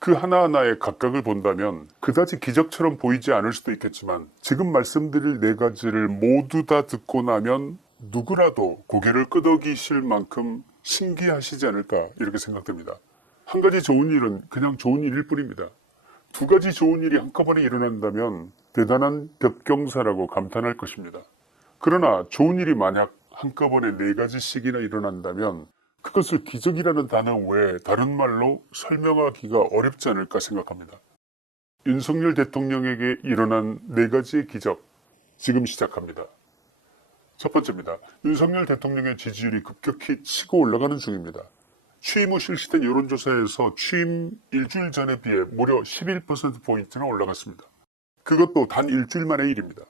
그 하나하나의 각각을 본다면 그다지 기적처럼 보이지 않을 수도 있겠지만 지금 말씀드릴 네 가지를 모두 다 듣고 나면 누구라도 고개를 끄덕이실 만큼 신기하시지 않을까 이렇게 생각됩니다. 한 가지 좋은 일은 그냥 좋은 일일 뿐입니다. 두 가지 좋은 일이 한꺼번에 일어난다면 대단한 격경사라고 감탄할 것입니다. 그러나 좋은 일이 만약 한꺼번에 네 가지씩이나 일어난다면 그것을 기적이라는 단어 외에 다른 말로 설명하기가 어렵지 않을까 생각합니다. 윤석열 대통령에게 일어난 네 가지의 기적, 지금 시작합니다. 첫 번째입니다. 윤석열 대통령의 지지율이 급격히 치고 올라가는 중입니다. 취임 후 실시된 여론조사에서 취임 일주일 전에 비해 무려 11%포인트나 올라갔습니다. 그것도 단 일주일 만의 일입니다.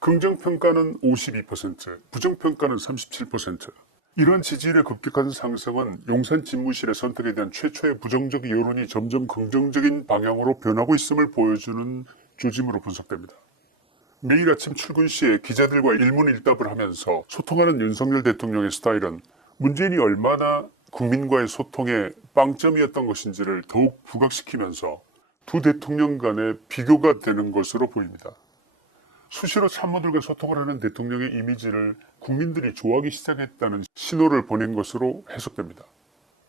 긍정평가는 52%, 부정평가는 37%. 이런 지지율의 급격한 상승은 용산 집무실의 선택에 대한 최초의 부정적 여론이 점점 긍정적인 방향으로 변하고 있음을 보여주는 조짐으로 분석됩니다. 매일 아침 출근 시에 기자들과 일문일답을 하면서 소통하는 윤석열 대통령의 스타일은 문재인이 얼마나 국민과의 소통에 빵점이었던 것인지를 더욱 부각시키면서 두 대통령 간의 비교가 되는 것으로 보입니다. 수시로 참모들과 소통을 하는 대통령의 이미지를 국민들이 좋아하기 시작했다는 신호를 보낸 것으로 해석됩니다.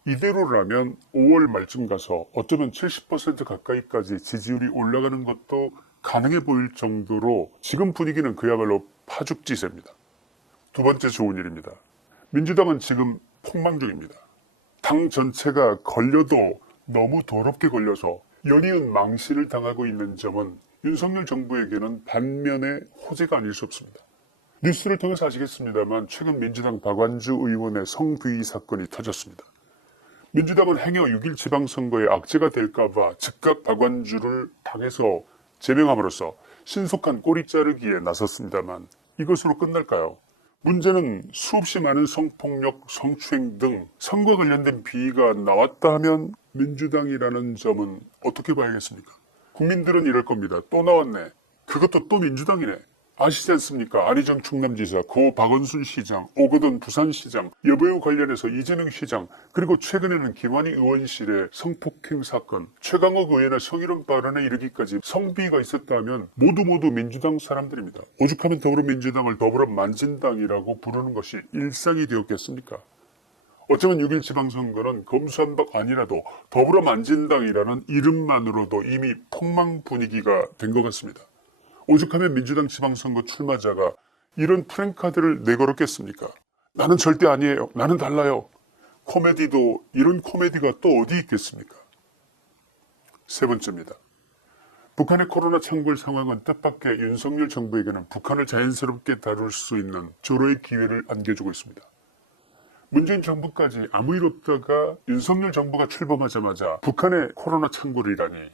이대로라면 5월 말쯤 가서 어쩌면 70% 가까이까지 지지율이 올라가는 것도 가능해 보일 정도로 지금 분위기는 그야말로 파죽지세입니다. 두 번째 좋은 일입니다. 민주당은 지금 폭망 중입니다. 당 전체가 걸려도 너무 더럽게 걸려서 연이은 망신을 당하고 있는 점은 윤석열 정부에게는 반면의 호재가 아닐 수 없습니다. 뉴스를 통해서 아시겠습니다만 최근 민주당 박완주 의원의 성비위 사건이 터졌습니다. 민주당은 행여 6일 지방선거에 악재가 될까봐 즉각 박완주를 당에서 제명함으로써 신속한 꼬리 자르기에 나섰습니다만 이것으로 끝날까요? 문제는 수없이 많은 성폭력, 성추행 등 성과 관련된 비위가 나왔다 하면 민주당이라는 점은 어떻게 봐야겠습니까? 국민들은 이럴 겁니다. 또 나왔네. 그것도 또 민주당이네. 아시지 않습니까? 안희정 충남지사, 고 박원순 시장, 오거돈 부산시장, 여배우 관련해서 이재명 시장, 그리고 최근에는 김환희 의원실의 성폭행 사건, 최강욱 의원의 성희롱 발언에 이르기까지 성비위가 있었다면 모두 민주당 사람들입니다. 오죽하면 더불어민주당을 더불어만진당이라고 부르는 것이 일상이 되었겠습니까? 어쩌면 6일 지방선거는 검수한박 아니라도 더불어만진당이라는 이름만으로도 이미 폭망 분위기가 된 것 같습니다. 오죽하면 민주당 지방선거 출마자가 이런 프랭카드를 내걸었겠습니까? 나는 절대 아니에요. 나는 달라요. 코미디도 이런 코미디가 또 어디 있겠습니까? 세 번째입니다. 북한의 코로나 창궐 상황은 뜻밖의 윤석열 정부에게는 북한을 자연스럽게 다룰 수 있는 조로의 기회를 안겨주고 있습니다. 문재인 정부까지 아무 일 없다가 윤석열 정부가 출범하자마자 북한의 코로나 창궐이라니.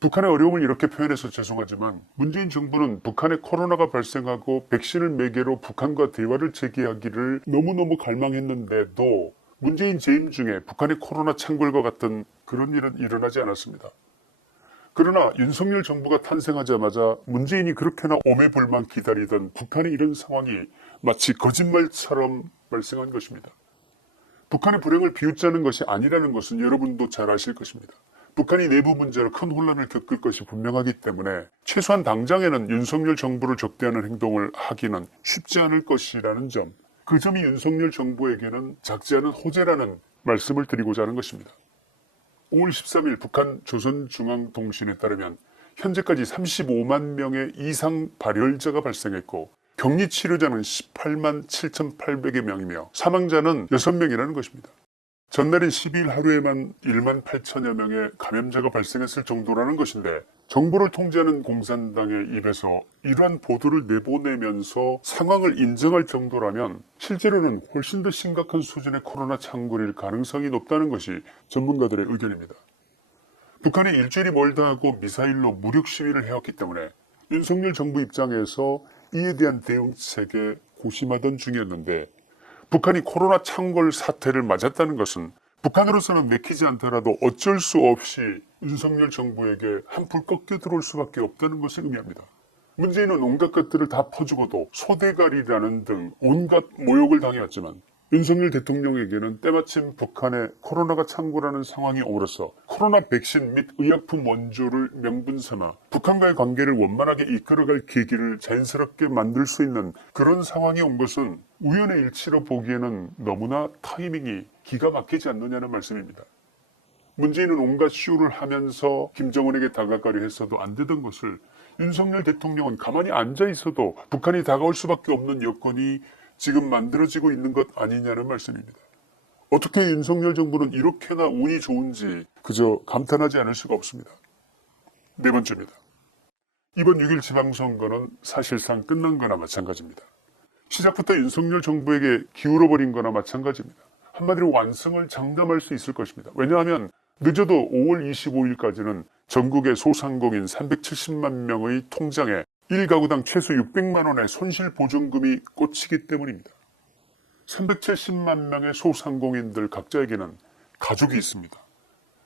북한의 어려움을 이렇게 표현해서 죄송하지만 문재인 정부는 북한에 코로나가 발생하고 백신을 매개로 북한과 대화를 재개하기를 너무너무 갈망했는데도 문재인 재임 중에 북한의 코로나 창궐과 같은 그런 일은 일어나지 않았습니다. 그러나 윤석열 정부가 탄생하자마자 문재인이 그렇게나 오매불만 기다리던 북한의 이런 상황이 마치 거짓말처럼 발생한 것입니다. 북한의 불행을 비웃자는 것이 아니라는 것은 여러분도 잘 아실 것입니다. 북한이 내부 문제로 큰 혼란을 겪을 것이 분명하기 때문에 최소한 당장에는 윤석열 정부를 적대하는 행동을 하기는 쉽지 않을 것이라는 점, 그 점이 윤석열 정부에게는 작지 않은 호재라는 말씀을 드리고자 하는 것입니다. 5월 13일 북한 조선중앙통신에 따르면 현재까지 35만 명의 이상 발열자가 발생했고 격리 치료자는 18만 7,800여 명이며 사망자는 6명이라는 것입니다. 전날인 12일 하루에만 1만 8천여 명의 감염자가 발생했을 정도라는 것인데 정부를 통제하는 공산당의 입에서 이러한 보도를 내보내면서 상황을 인정할 정도라면 실제로는 훨씬 더 심각한 수준의 코로나 창궐일 가능성이 높다는 것이 전문가들의 의견입니다. 북한이 일주일이 멀다 하고 미사일로 무력 시위를 해왔기 때문에 윤석열 정부 입장에서 이에 대한 대응책에 고심하던 중이었는데 북한이 코로나 창궐 사태를 맞았다는 것은 북한으로서는 내키지 않더라도 어쩔 수 없이 윤석열 정부에게 한풀 꺾여 들어올 수밖에 없다는 것을 의미합니다. 문재인은 온갖 것들을 다 퍼주고도 소대가리라는 등 온갖 모욕을 당해왔지만 윤석열 대통령에게는 때마침 북한에 코로나가 창궐하는 상황이 오므로써 코로나 백신 및 의약품 원조를 명분 삼아 북한과의 관계를 원만하게 이끌어갈 계기를 자연스럽게 만들 수 있는 그런 상황이 온 것은 우연의 일치로 보기에는 너무나 타이밍이 기가 막히지 않느냐는 말씀입니다. 문재인은 온갖 쇼를 하면서 김정은에게 다가가려 했어도 안 되던 것을 윤석열 대통령은 가만히 앉아 있어도 북한이 다가올 수밖에 없는 여건이 지금 만들어지고 있는 것 아니냐는 말씀입니다. 어떻게 윤석열 정부는 이렇게나 운이 좋은지 그저 감탄하지 않을 수가 없습니다. 네 번째입니다. 이번 6일 지방선거는 사실상 끝난 거나 마찬가지입니다. 시작부터 윤석열 정부에게 기울어버린 거나 마찬가지입니다. 한마디로 완승을 장담할 수 있을 것입니다. 왜냐하면 늦어도 5월 25일까지는 전국의 소상공인 370만 명의 통장에 1가구당 최소 600만 원의 손실보전금이 꽂히기 때문입니다. 370만 명의 소상공인들 각자에게는 가족이 있습니다.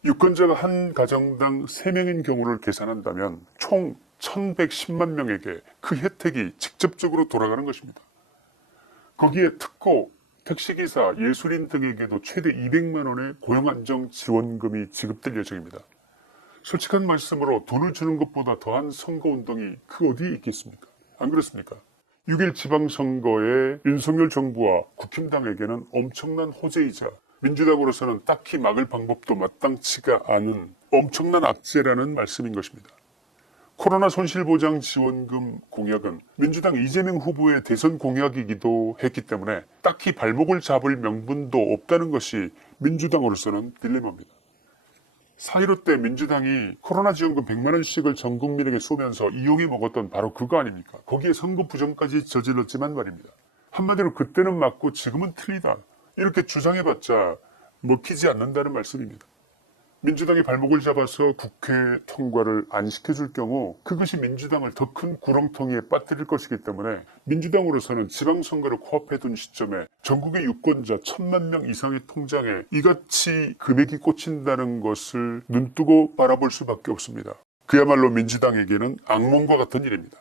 유권자가 한 가정당 3명인 경우를 계산한다면 총 1110만 명에게 그 혜택이 직접적으로 돌아가는 것입니다. 거기에 특고, 택시기사, 예술인 등에게도 최대 200만 원의 고용안정지원금이 지급될 예정입니다. 솔직한 말씀으로 돈을 주는 것보다 더한 선거운동이 그 어디에 있겠습니까? 안 그렇습니까? 6일 지방선거에 윤석열 정부와 국힘당에게는 엄청난 호재이자 민주당으로서는 딱히 막을 방법도 마땅치가 않은 엄청난 악재라는 말씀인 것입니다. 코로나 손실보장지원금 공약은 민주당 이재명 후보의 대선 공약이기도 했기 때문에 딱히 발목을 잡을 명분도 없다는 것이 민주당으로서는 딜레마입니다. 4.15 때 민주당이 코로나 지원금 100만 원씩을 전 국민에게 쏘면서 이용해 먹었던 바로 그거 아닙니까? 거기에 선거 부정까지 저질렀지만 말입니다. 한마디로 그때는 맞고 지금은 틀리다. 이렇게 주장해봤자 먹히지 않는다는 말씀입니다. 민주당이 발목을 잡아서 국회 통과를 안 시켜줄 경우 그것이 민주당을 더 큰 구렁텅이에 빠뜨릴 것이기 때문에 민주당으로서는 지방선거를 코앞에 둔 시점에 전국의 유권자 1000만 명 이상의 통장에 이같이 금액이 꽂힌다는 것을 눈뜨고 바라볼 수밖에 없습니다. 그야말로 민주당에게는 악몽과 같은 일입니다.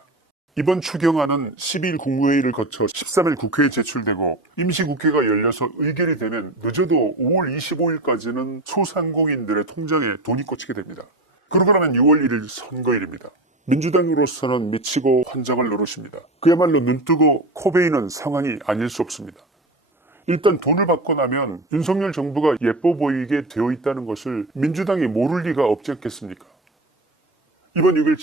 이번 추경안은 12일 국무회의를 거쳐 13일 국회에 제출되고 임시국회가 열려서 의결이 되면 늦어도 5월 25일까지는 소상공인들의 통장에 돈이 꽂히게 됩니다. 그러고 나면 6월 1일 선거일입니다. 민주당으로서는 미치고 환장을 노릇입니다. 그야말로 눈뜨고 코베이는 상황이 아닐 수 없습니다. 일단 돈을 받고 나면 윤석열 정부가 예뻐 보이게 되어 있다는 것을 민주당이 모를 리가 없지 않겠습니까? 이번 6일